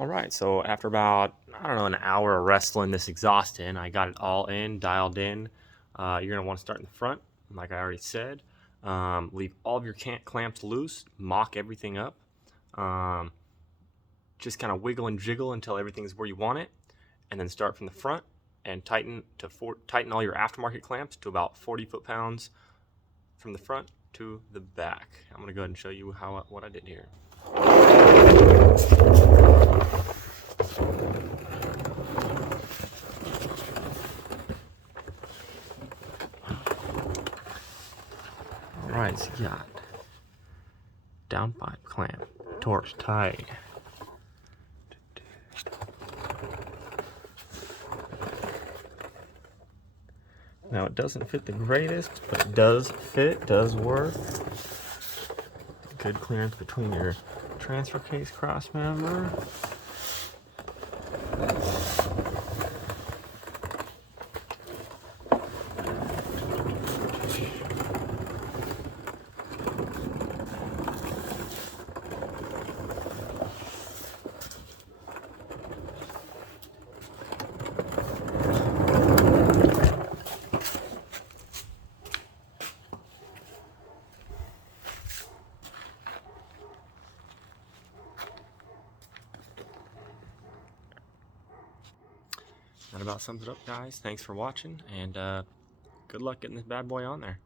All right, so after about, I don't know, an hour of wrestling this exhaust in, I got it all in, dialed in. You're going to want to start in the front, like I already said. Leave all of your clamps loose, mock everything up. Um, just kind of wiggle and jiggle until everything's where you want it, and then start from the front and tighten all your aftermarket clamps to about 40 foot-pounds from the front to the back. I'm going to go ahead and show you what I did here. Alright, so you got downpipe clamp, torch tight. Now it doesn't fit the greatest, but it does fit, does work. Good clearance between your transfer case cross member. That about sums it up, guys. Thanks for watching, and good luck getting this bad boy on there.